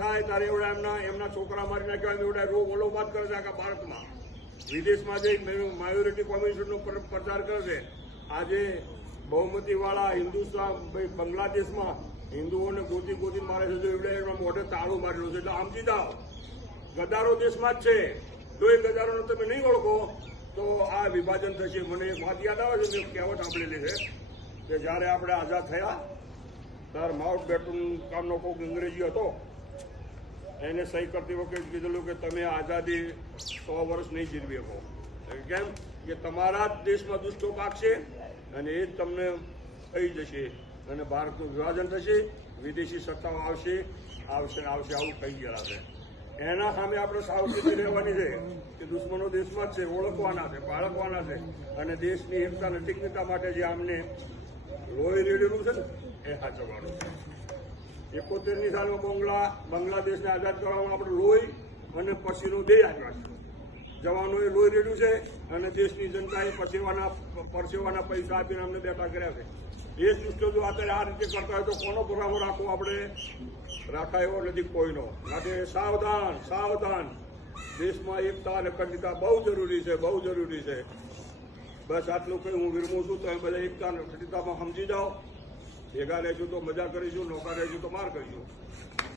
થાય ત્યારે એવડા એમના છોકરા મારી નાખ્યા એવડા રોગ ઓલો વાત કરે છે આખા ભારતમાં, વિદેશમાં જઈ માયોરિટી કોમ્યુનિટીનો પ્રચાર કરે છે. આજે બહુમતીવાળા હિન્દુસ્તાન બાંગ્લાદેશમાં હિન્દુઓને ગોતી મારે છે. એવડે એમના મોઢે તાળું મારેલું છે. એટલે સમજી જાઓ, ગદારો દેશમાં જ છે. જો એ ગદારોને તમે નહીં ઓળખો તો આ વિભાજન થશે. મને એક વાત યાદ આવે છે, મેં કહેવત સાંભળેલી છે કે જ્યારે આપણે આઝાદ થયા ત્યારે માઉન્ટ બેટન કામનો કોઈક અંગ્રેજી હતો, એને સહી કરતી વખતે કીધેલું કે તમે આઝાદી 100 વર્ષ નહીં જીરવી શકો. કેમ કે તમારા જ દેશમાં દુષ્ટો પાકશે અને એ જ તમને થઈ જશે અને ભારતનું વિભાજન થશે, વિદેશી સત્તાઓ આવશે આવું કહી ગયેલા છે. એના સામે આપણે સાવચેતી રહેવાની છે કે દુશ્મનો દેશમાં જ છે, ઓળખવાના છે, પાળખવાના છે અને દેશની એકતા અને ટિકિતા માટે જે આમને લોહી રેડેલું છે ને એ સાચવવાનું છે. 71ની સાલમાં બાંગ્લાદેશને આઝાદ કરવામાં આપણે લોહી અને પછીનો બે આપ્યા છે. જવાનોએ લોહી રેડ્યું છે અને દેશની જનતાએ પરસેવાના પૈસા આપીને અમને બેઠા કર્યા છે. દેશ દુષ્ટો જો અત્યારે આ રીતે કરતા હોય તો કોનો ભરાવો રાખવો? આપણે રાખાય એવો નથી કોઈનો. માટે સાવધાન. દેશમાં એકતા અને અખંડિતતા બહુ જરૂરી છે. બસ આટલું કંઈ હું વિરમું છું. તમે બધા એકતા અને અખંડિતતામાં સમજી જાઓ. ભેગા રહેશું તો મજા કરીશું, નોકા રહેશું તો માર કરીશું.